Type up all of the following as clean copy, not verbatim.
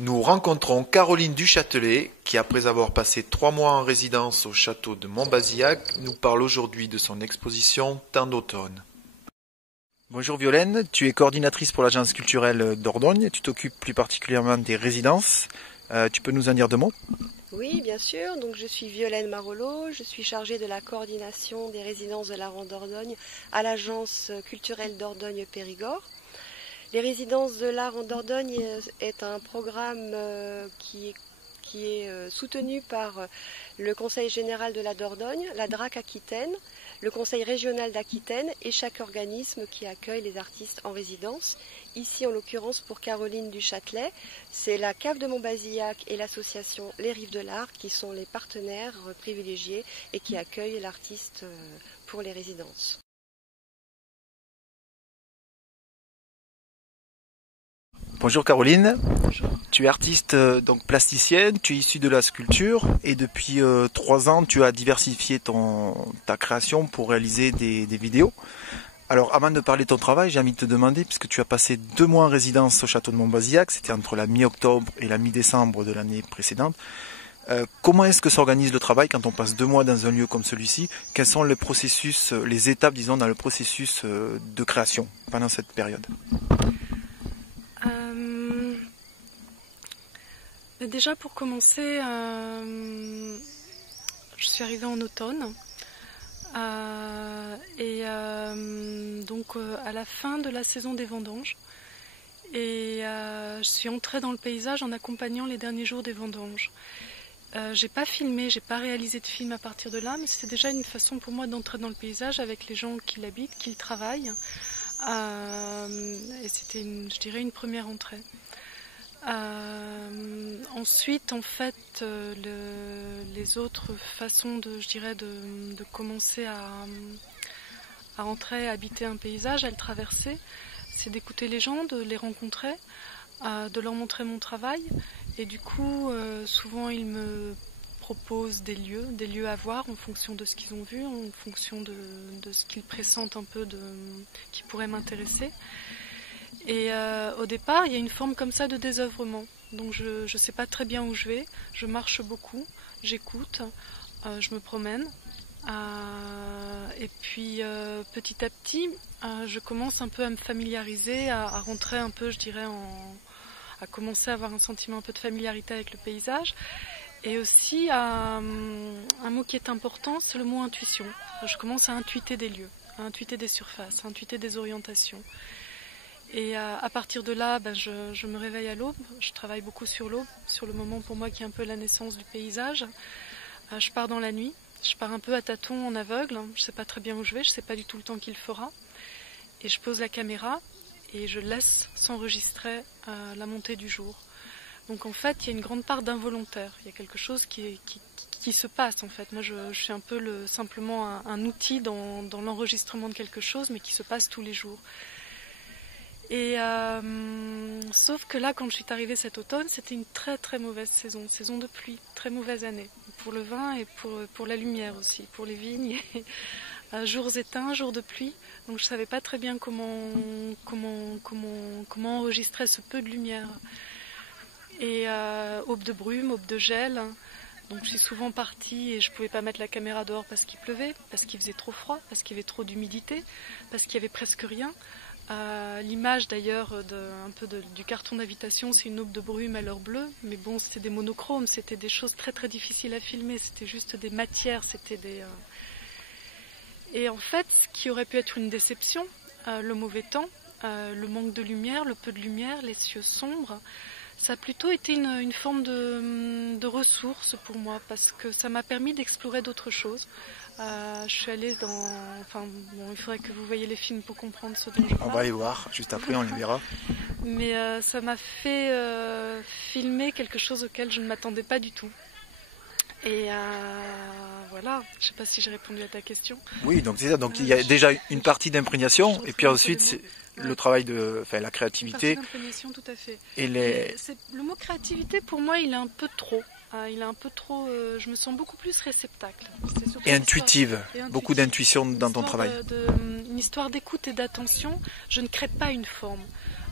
Nous rencontrons Caroline Duchâtelet, qui après avoir passé 3 mois en résidence au château de Montbazillac, nous parle aujourd'hui de son exposition Temps d'automne. Bonjour Violaine, tu es coordinatrice pour l'agence culturelle Dordogne, tu t'occupes plus particulièrement des résidences. Tu peux nous en dire 2 mots? Oui, bien sûr. Donc, je suis Violaine Marollo, je suis chargée de la coordination des résidences de l'art en Dordogne à l'agence culturelle Dordogne-Périgord. Les résidences de l'art en Dordogne est un programme qui est soutenu par le Conseil général de la Dordogne, la DRAC Aquitaine, le Conseil régional d'Aquitaine et chaque organisme qui accueille les artistes en résidence. Ici, en l'occurrence, pour Caroline Duchâtelet, c'est la cave de Montbazillac et l'association Les Rives de l'Art qui sont les partenaires privilégiés et qui accueillent l'artiste pour les résidences. Bonjour Caroline. Bonjour. Tu es artiste donc plasticienne, tu es issue de la sculpture et depuis 3 ans tu as diversifié ta création pour réaliser des vidéos. Alors avant de parler de ton travail, j'ai envie de te demander, puisque tu as passé 2 mois en résidence au château de Montbazillac, c'était entre la mi-octobre et la mi-décembre de l'année précédente, comment est-ce que s'organise le travail quand on passe 2 mois dans un lieu comme celui-ci? Quels sont les processus, les étapes disons dans le processus de création pendant cette période? Déjà pour commencer, je suis arrivée en automne donc à la fin de la saison des vendanges et je suis entrée dans le paysage en accompagnant les derniers jours des vendanges. J'ai pas filmé, j'ai pas réalisé de film à partir de là, mais c'était déjà une façon pour moi d'entrer dans le paysage avec les gens qui l'habitent, qui le travaillent. Et c'était, je dirais, une première entrée. Ensuite, en fait, les autres façons de commencer à entrer, à habiter un paysage, à le traverser, c'est d'écouter les gens, de les rencontrer, de leur montrer mon travail. Et du coup, souvent, ils me proposent des lieux à voir en fonction de ce qu'ils ont vu, en fonction de ce qu'ils pressentent un peu qui pourrait m'intéresser. Et au départ, il y a une forme comme ça de désœuvrement. Donc je ne sais pas très bien où je vais, je marche beaucoup, j'écoute, je me promène. Et puis petit à petit, je commence un peu à me familiariser, à rentrer un peu, je dirais, à commencer à avoir un sentiment un peu de familiarité avec le paysage. Et aussi, un mot qui est important, c'est le mot intuition. Je commence à intuiter des lieux, à intuiter des surfaces, à intuiter des orientations. Et à partir de là, je me réveille à l'aube. Je travaille beaucoup sur l'aube, sur le moment pour moi qui est un peu la naissance du paysage. Je pars dans la nuit, je pars un peu à tâtons en aveugle. Je ne sais pas très bien où je vais, je ne sais pas du tout le temps qu'il fera. Et je pose la caméra et je laisse s'enregistrer la montée du jour. Donc en fait, il y a une grande part d'involontaire. Il y a quelque chose qui se passe en fait. Moi, je suis un peu simplement un outil dans l'enregistrement de quelque chose, mais qui se passe tous les jours. Et sauf que là, quand je suis arrivée cet automne, c'était une très très mauvaise saison de pluie, très mauvaise année pour le vin et pour la lumière aussi, pour les vignes. Jours éteints, jours de pluie, donc je savais pas très bien comment enregistrer ce peu de lumière. Et aube de brume, aube de gel. Donc je suis souvent partie et je pouvais pas mettre la caméra dehors parce qu'il pleuvait, parce qu'il faisait trop froid, parce qu'il y avait trop d'humidité, parce qu'il y avait presque rien. L'image d'ailleurs du carton d'invitation, c'est une aube de brume à l'heure bleue, mais bon, c'était des monochromes, c'était des choses très très difficiles à filmer, c'était juste des matières, Et en fait, ce qui aurait pu être une déception, le mauvais temps, le manque de lumière, le peu de lumière, les cieux sombres, ça a plutôt été une forme de ressource pour moi, parce que ça m'a permis d'explorer d'autres choses. Je suis allée il faudrait que vous voyiez les films pour comprendre ce dont je parle. On va les voir, juste après on les verra. Mais ça m'a fait filmer quelque chose auquel je ne m'attendais pas du tout. Et voilà, je ne sais pas si j'ai répondu à ta question. Oui, donc c'est ça, donc il y a déjà une partie d'imprégnation, et puis ensuite c'est le travail la créativité. Partie d'imprégnation, tout à fait. Le mot créativité, pour moi, il est un peu trop. Il est un peu trop. Je me sens beaucoup plus réceptacle. Et intuitive. Beaucoup d'intuition dans ton travail. Une histoire d'écoute et d'attention. Je ne crée pas une forme.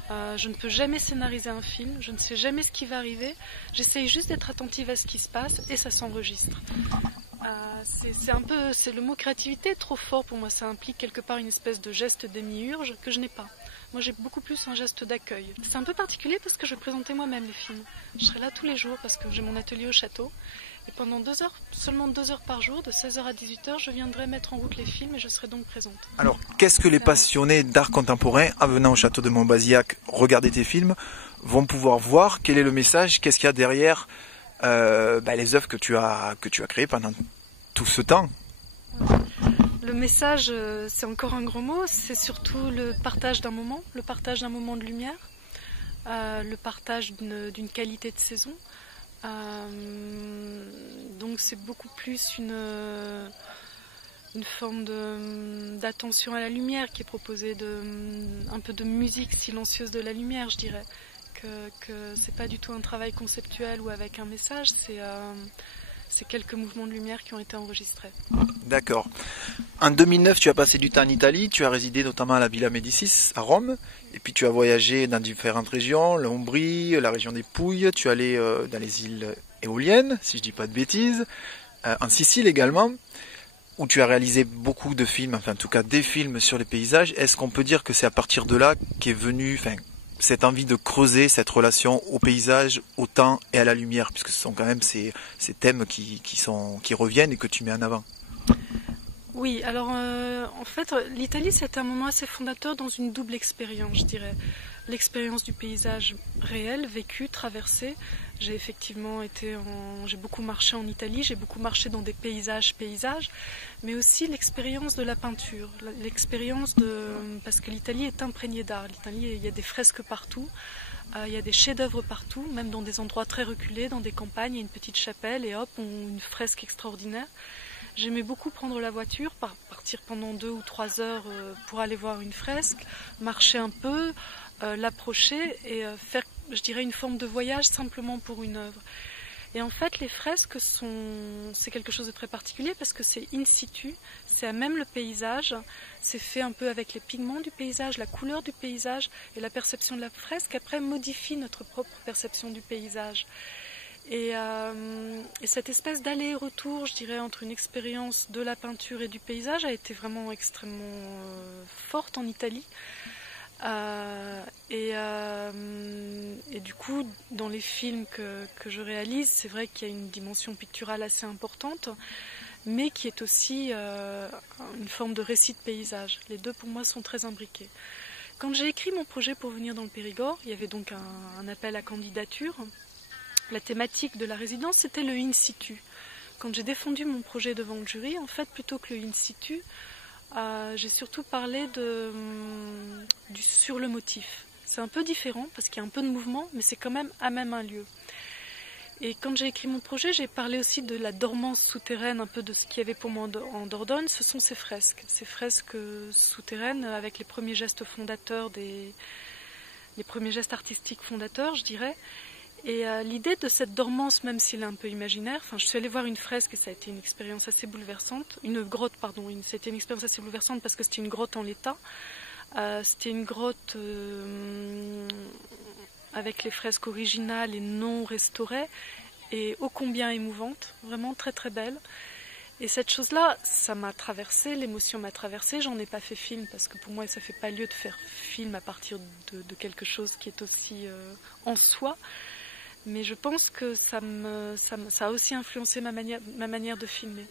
Je ne peux jamais scénariser un film, je ne sais jamais ce qui va arriver. J'essaye juste d'être attentive à ce qui se passe et ça s'enregistre. C'est le mot créativité est trop fort pour moi. Ça implique quelque part une espèce de geste démiurge que je n'ai pas. Moi, j'ai beaucoup plus un geste d'accueil. C'est un peu particulier parce que je présentais moi-même les films. Je serai là tous les jours parce que j'ai mon atelier au château. Et pendant 2 heures, seulement 2 heures par jour, de 16h à 18h, je viendrai mettre en route les films et je serai donc présente. Alors, qu'est-ce que les passionnés d'art contemporain, en venant au château de Montbazillac, regarder tes films, vont pouvoir voir? Quel est le message? Qu'est-ce qu'il y a derrière les œuvres que tu as créées pendant tout ce temps? Le message, c'est encore un gros mot, c'est surtout le partage d'un moment de lumière, le partage d'une qualité de saison. Donc c'est beaucoup plus une forme d'attention à la lumière qui est proposée, un peu de musique silencieuse de la lumière, je dirais. Que c'est pas du tout un travail conceptuel ou avec un message, c'est quelques mouvements de lumière qui ont été enregistrés. D'accord. En 2009, tu as passé du temps en Italie, tu as résidé notamment à la Villa Médicis, à Rome, et puis tu as voyagé dans différentes régions, l'Ombrie, la région des Pouilles, tu es allé dans les îles éoliennes, si je dis pas de bêtises, en Sicile également, où tu as réalisé beaucoup de films, enfin en tout cas des films sur les paysages. Est-ce qu'on peut dire que c'est à partir de là qu'est venue cette envie de creuser cette relation au paysage, au temps et à la lumière, puisque ce sont quand même ces thèmes qui reviennent et que tu mets en avant? Oui, alors en fait, l'Italie, c'était un moment assez fondateur dans une double expérience, je dirais. L'expérience du paysage réel, vécu, traversé. J'ai effectivement j'ai beaucoup marché en Italie, j'ai beaucoup marché dans des paysages, mais aussi l'expérience de la peinture, parce que l'Italie est imprégnée d'art. L'Italie, il y a des fresques partout, il y a des chefs-d'œuvre partout, même dans des endroits très reculés, dans des campagnes, il y a une petite chapelle et hop, une fresque extraordinaire. J'aimais beaucoup prendre la voiture, partir pendant 2 ou 3 heures pour aller voir une fresque, marcher un peu, l'approcher et faire, je dirais, une forme de voyage simplement pour une œuvre. Et en fait, les fresques c'est quelque chose de très particulier parce que c'est in situ, c'est à même le paysage, c'est fait un peu avec les pigments du paysage, la couleur du paysage et la perception de la fresque après modifie notre propre perception du paysage. Et cette espèce d'aller-retour, je dirais, entre une expérience de la peinture et du paysage a été vraiment extrêmement forte en Italie. Et du coup, dans les films que je réalise, c'est vrai qu'il y a une dimension picturale assez importante, mais qui est aussi une forme de récit de paysage. Les deux, pour moi, sont très imbriqués. Quand j'ai écrit mon projet pour venir dans le Périgord, il y avait donc un appel à candidature. La thématique de la résidence, c'était le in situ. Quand j'ai défendu mon projet devant le jury, en fait, plutôt que le in situ, j'ai surtout parlé sur le motif. C'est un peu différent parce qu'il y a un peu de mouvement, mais c'est quand même à même un lieu. Et quand j'ai écrit mon projet, j'ai parlé aussi de la dormance souterraine, un peu de ce qu'il y avait pour moi en Dordogne. Ce sont ces fresques souterraines avec les premiers gestes fondateurs, les premiers gestes artistiques fondateurs, je dirais. Et l'idée de cette dormance, même s'il est un peu imaginaire, je suis allée voir une fresque et ça a été une expérience assez bouleversante, c'était une expérience assez bouleversante parce que c'était une grotte en l'état, c'était une grotte avec les fresques originales et non restaurées et ô combien émouvante, vraiment très très belle. Et cette chose-là, ça m'a traversée, l'émotion m'a traversée. J'en ai pas fait film parce que pour moi, ça fait pas lieu de faire film à partir de quelque chose qui est aussi en soi. Mais je pense que ça a aussi influencé ma manière de filmer.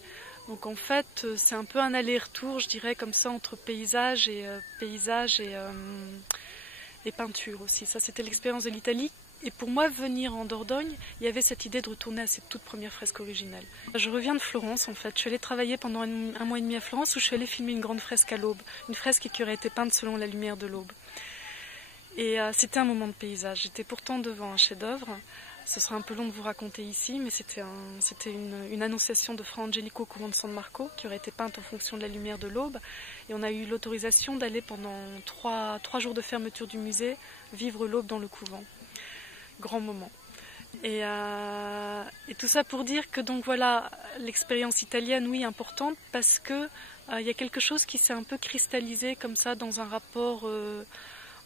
Donc en fait, c'est un peu un aller-retour, je dirais, comme ça, entre paysage et peinture aussi. Ça, c'était l'expérience de l'Italie. Et pour moi, venir en Dordogne, il y avait cette idée de retourner à cette toute première fresque originale. Je reviens de Florence, en fait. Je suis allée travailler pendant un mois et demi à Florence où je suis allée filmer une grande fresque à l'aube. Une fresque qui aurait été peinte selon la lumière de l'aube. Et c'était un moment de paysage. J'étais pourtant devant un chef-d'œuvre. Ce sera un peu long de vous raconter ici, mais c'était une annonciation de Fra Angelico au couvent de San Marco qui aurait été peinte en fonction de la lumière de l'aube. Et on a eu l'autorisation d'aller pendant 3 jours de fermeture du musée vivre l'aube dans le couvent. Grand moment. Et tout ça pour dire que donc voilà, l'expérience italienne, oui, importante, parce que il y a quelque chose qui s'est un peu cristallisé comme ça dans un rapport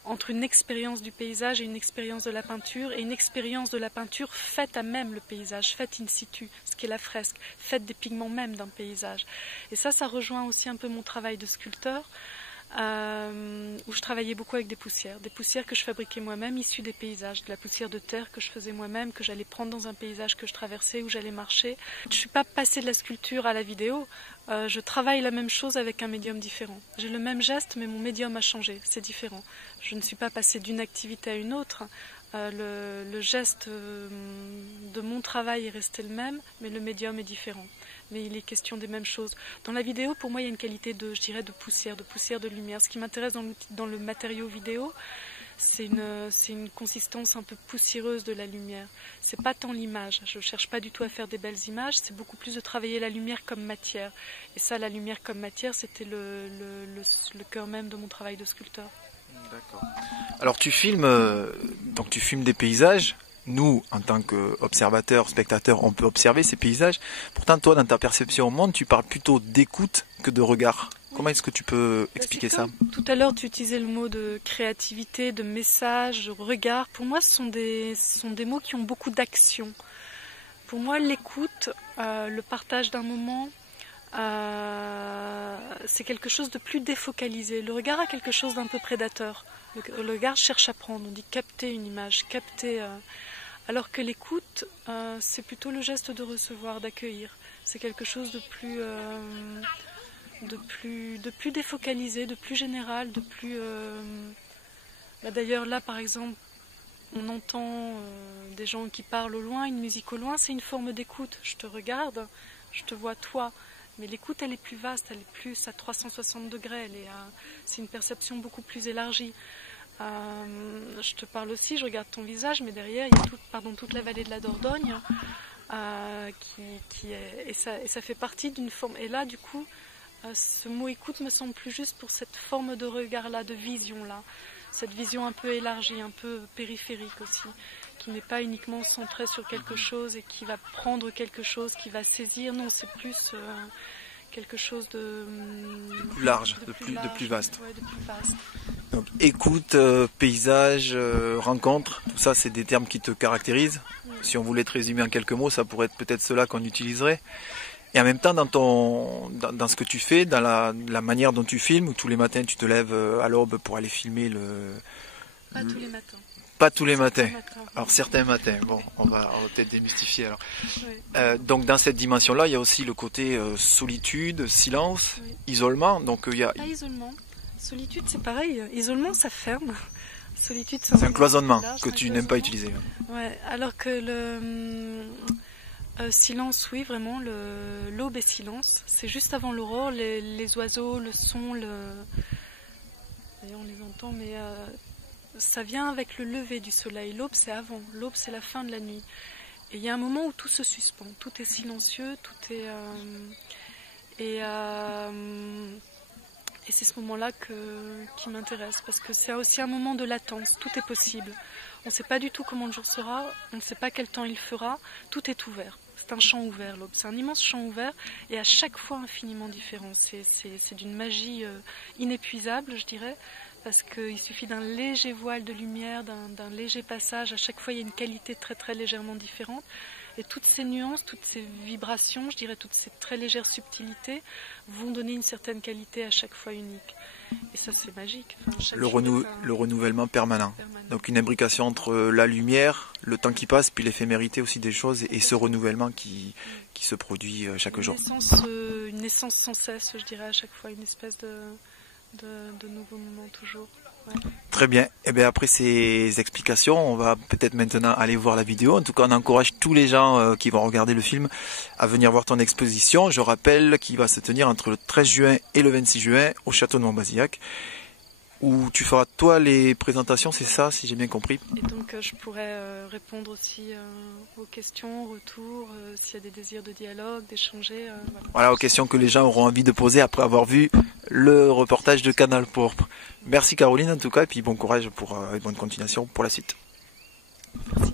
entre une expérience du paysage et une expérience de la peinture, et une expérience de la peinture faite à même le paysage, faite in situ, ce qui est la fresque, faite des pigments même d'un paysage. Et ça rejoint aussi un peu mon travail de sculpteur, où je travaillais beaucoup avec des poussières que je fabriquais moi-même, issues des paysages, de la poussière de terre que je faisais moi-même, que j'allais prendre dans un paysage que je traversais, où j'allais marcher. Je ne suis pas passée de la sculpture à la vidéo, je travaille la même chose avec un médium différent. J'ai le même geste, mais mon médium a changé, c'est différent. Je ne suis pas passée d'une activité à une autre. Le geste de mon travail est resté le même, mais le médium est différent. Mais il est question des mêmes choses. Dans la vidéo, pour moi, il y a une qualité je dirais, de poussière de lumière. Ce qui m'intéresse dans le matériau vidéo, c'est une consistance un peu poussiéreuse de la lumière. C'est pas tant l'image. Je cherche pas du tout à faire des belles images, c'est beaucoup plus de travailler la lumière comme matière. Et ça, la lumière comme matière, c'était le cœur même de mon travail de sculpteur. D'accord. Alors tu filmes des paysages. Nous, en tant qu'observateurs, spectateurs, on peut observer ces paysages. Pourtant, toi, dans ta perception au monde, tu parles plutôt d'écoute que de regard. Comment est-ce que tu peux expliquer ça? Tout à l'heure, tu utilisais le mot de créativité, de message, de regard. Pour moi, ce sont des mots qui ont beaucoup d'action. Pour moi, l'écoute, le partage d'un moment, c'est quelque chose de plus défocalisé. Le regard a quelque chose d'un peu prédateur. Le regard cherche à prendre, on dit capter une image, capter... alors que l'écoute, c'est plutôt le geste de recevoir, d'accueillir. C'est quelque chose de plus défocalisé, de plus général, de plus... D'ailleurs, là, par exemple, on entend des gens qui parlent au loin, une musique au loin, c'est une forme d'écoute. Je te regarde, je te vois toi. Mais l'écoute, elle est plus vaste, elle est plus à 360 degrés, c'est une perception beaucoup plus élargie. Je te parle aussi, je regarde ton visage, mais derrière, il y a toute la vallée de la Dordogne, et ça fait partie d'une forme. Et là, du coup, ce mot écoute me semble plus juste pour cette forme de regard-là, de vision-là, cette vision un peu élargie, un peu périphérique aussi, qui n'est pas uniquement centrée sur quelque chose et qui va prendre quelque chose, qui va saisir. Non, c'est plus quelque chose de plus large, de plus vaste. Ouais, de plus vaste. Donc, écoute, paysage, rencontre, tout ça, c'est des termes qui te caractérisent. Si on voulait te résumer en quelques mots, ça pourrait être peut-être cela qu'on utiliserait. Et en même temps, dans ce que tu fais, dans la manière dont tu filmes, où tous les matins tu te lèves à l'aube pour aller filmer Pas tous les matins. Pas tous les matins. Alors certains matins, bon, on va peut-être démystifier alors. Oui. Donc dans cette dimension-là, il y a aussi le côté solitude, silence, oui. Isolement. Donc il y a. Pas isolement. Solitude, c'est pareil. Isolement, ça ferme. Solitude, c'est un cloisonnement que tu n'aimes pas utiliser. Ouais. Alors que le silence, oui, vraiment, l'aube est silence. C'est juste avant l'aurore, les oiseaux, le son, D'ailleurs, on les entend, mais ça vient avec le lever du soleil. L'aube, c'est avant. L'aube, c'est la fin de la nuit. Et il y a un moment où tout se suspend. Tout est silencieux, tout est... Et c'est ce moment-là qui m'intéresse, parce que c'est aussi un moment de latence, tout est possible. On ne sait pas du tout comment le jour sera, on ne sait pas quel temps il fera, tout est ouvert. C'est un champ ouvert, l'aube, c'est un immense champ ouvert, et à chaque fois infiniment différent. C'est d'une magie inépuisable, je dirais, parce qu'il suffit d'un léger voile de lumière, d'un léger passage, à chaque fois il y a une qualité très très légèrement différente. Et toutes ces nuances, toutes ces vibrations, je dirais toutes ces très légères subtilités vont donner une certaine qualité à chaque fois unique. Et ça c'est magique. Enfin, le renouvellement permanent. Donc une imbrication entre la lumière, le temps qui passe, puis l'éphémérité aussi des choses et ce renouvellement qui se produit chaque jour. Une naissance sans cesse, je dirais à chaque fois, une espèce de nouveau moment toujours. Ouais. Très bien. Et bien après ces explications, on va peut-être maintenant aller voir la vidéo. En tout cas, on encourage tous les gens qui vont regarder le film à venir voir ton exposition. Je rappelle qu'il va se tenir entre le 13 juin et le 26 juin au château de Montbazillac, où tu feras toi les présentations, c'est ça, si j'ai bien compris. Et donc je pourrais répondre aussi aux questions, aux retours, s'il y a des désirs de dialogue, d'échanger. Voilà, aux questions que les gens auront envie de poser après avoir vu le reportage de Canal Pourpre. Merci Caroline en tout cas, et puis bon courage et bonne continuation pour la suite. Merci.